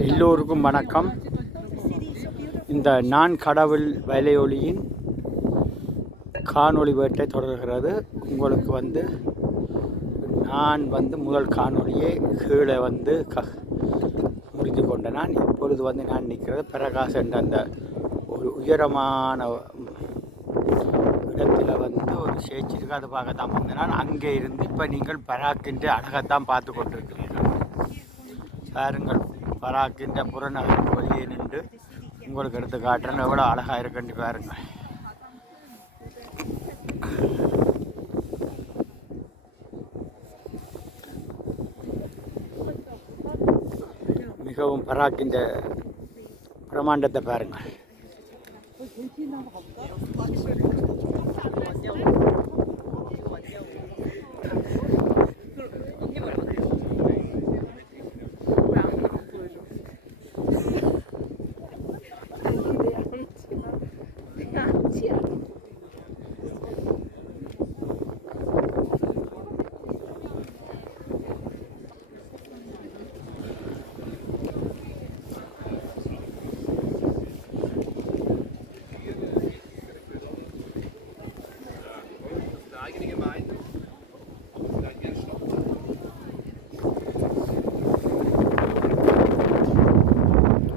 எல்லோருக்கும் வணக்கம். இந்த நான் கடவுள் வலையொலியின் காணொளி வேட்டை தொடர்கிறது. உங்களுக்கு நான் முதல் காணொளியை கீழே முடித்து கொண்ட நான் இப்பொழுது நான் நிற்கிறது பிரகாஷ் என்ற அந்த ஒரு உயரமான இடத்துல ஒரு சேச்சு இருக்குது. அதை பார்க்கத்தான் வந்தேன் நான். அங்கே இருந்து இப்போ நீங்கள் பராக்கின்ற அழகத்தான் பார்த்து கொண்டிருக்கிறீர்கள். பாருங்கள், பராக்கின்ற புறநகருக்கு வெளியே நின்று உங்களுக்கு எடுத்து காட்டுறேன். எவ்வளோ அழகாக இருக்குன்னு பாருங்கள். மிகவும் பராக்கின்ற பிரமாண்டத்தை பாருங்கள்.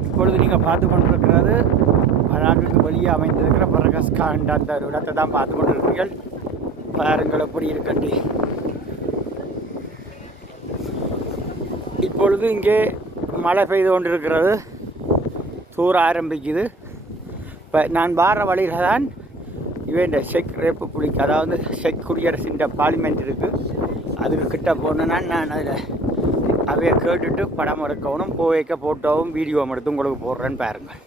இப்பொழுது நீங்கள் பார்த்து கொண்டிருக்கிறது பராக்குக்கு வெளியே அமைந்திருக்கிற பரகஸ்கா என்ற அந்த இடத்தை தான் பார்த்து கொண்டிருக்கிறீர்கள். பாருங்கள் எப்படி இருக்கண்டி. இப்பொழுது இங்கே மழை பெய்து கொண்டிருக்கிறது, தூர ஆரம்பிக்குது. இப்போ நான் வார வழியில் தான் இவன் செக் ரெப்பப்ளிக், அதாவது செக் குடியரசின் பார்லிமெண்ட் இருக்குது, அதுக்கு கிட்ட போனேன்னா நான் அதில் அவையை கேட்டுட்டு படம் எடுக்கணும், போய்க்க ஃபோட்டோவும் வீடியோவும் எடுத்து உங்களுக்கு போடுறேன்னு பாருங்கள்.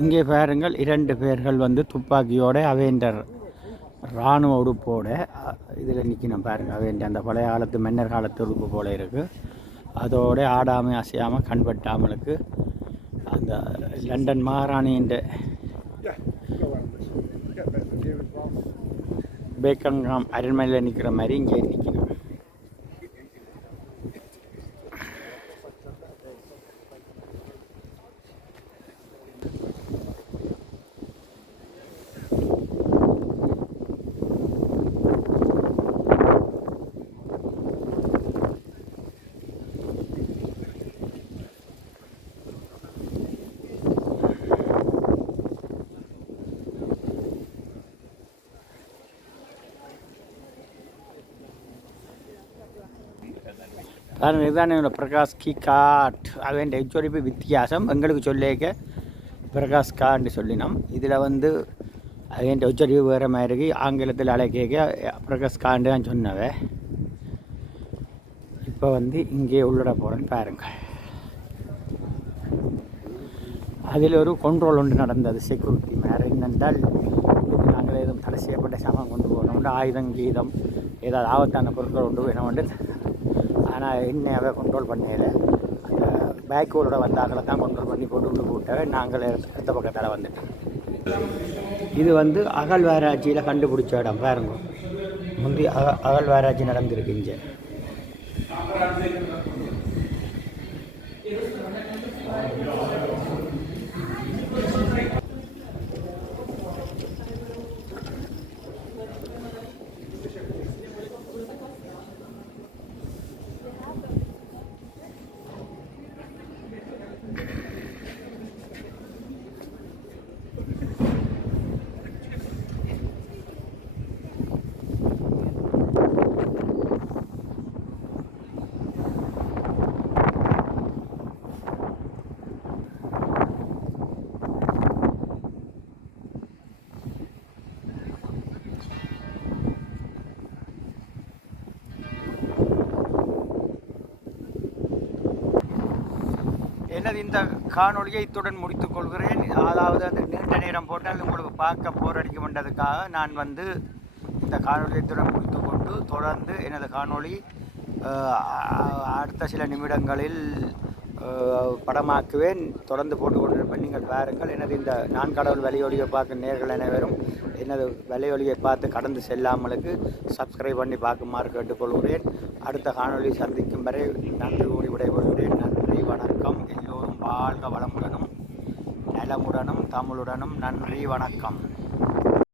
இங்கே பாருங்கள், 2 பேர்கள் துப்பாக்கியோட அவேண்டர் இராணுவ உடுப்போட இதில் நிற்கணும். பாருங்கள், அவேண்டர் அந்த பழைய காலத்து மன்னர் காலத்து உடுப்பு போல இருக்குது. அதோட ஆடாமல் அசையாமல் கண்பட்டாமலுக்கு அந்த லண்டன் மகாராணியின் பேக்கங்காம் அரண்மனையில் நிற்கிற மாதிரி இங்கே நிற்கணும். பாருங்கள், இதுதானே பிரகாஷ் கி காட். அவன் எச்சொலிப்பு வித்தியாசம் எங்களுக்கு சொல்லிக்க பிரகாஷ் கான்னு சொல்லினோம். இதில் அவன் உச்சரிப்பு வேறு மாதிரி ஆங்கிலத்தில் அழைக்க பிரகாஷ் காண்டு தான் சொன்னவ. இப்போ இங்கே உள்ளிட போகிறேன்னு பாருங்கள். அதில் ஒரு கண்ட்ரோல் ஒன்று நடந்தது, செக்யூரிட்டி மேலே. என்னென்றால் நாங்கள் எதுவும் தடை செய்யப்பட்ட சாமான் கொண்டு போகணும், ஆயுதம் கீதம் ஏதாவது ஆபத்தான பொருட்கள் கொண்டு வேணும். ஆனால் என்னையாவே கண்ட்ரோல் பண்ணல. அந்த பேக்கோட வந்தாக்களை தான் கண்ட்ரோல் பண்ணி கொண்டு போட்டாவே நாங்கள் அடுத்த பக்கத்தால் வந்துட்டோம். இது அகழ்வாராய்ச்சியில் கண்டுபிடிச்ச இடம் பாருங்க. முந்தி அகழ்வாராய்ச்சி நடந்திருக்கு இங்கே. எனது இந்த காணொலியை இத்துடன் முடித்துக் கொள்கிறேன். அதாவது அந்த நீண்ட நேரம் போட்டால் உங்களுக்கு பார்க்க போரடிக்க வேண்டதுக்காக நான் இந்த காணொலியை இத்துடன் முடித்துக்கொண்டு தொடர்ந்து எனது காணொலி அடுத்த சில நிமிடங்களில் படமாக்குவேன். தொடர்ந்து போட்டுக்கொண்டிருப்பேன். நீங்கள் பாருங்கள். எனது இந்த நான் கடவுள் வலையொலியை பார்க்க நேர்கள் அனைவரும் எனது வலையொலியை பார்த்து கடந்து செல்லாமலுக்கு சப்ஸ்கிரைப் பண்ணி பார்க்குமாறு கேட்டுக்கொள்கிறேன். அடுத்த காணொலி சந்திக்கும் வரை நன்றி கூறி விடைபெறுகிறேன். நன்றி, வணக்கம். எல்லோரும் வாழ்க வளமுடனும் நலமுடனும் தமிழுடனும். நன்றி, வணக்கம்.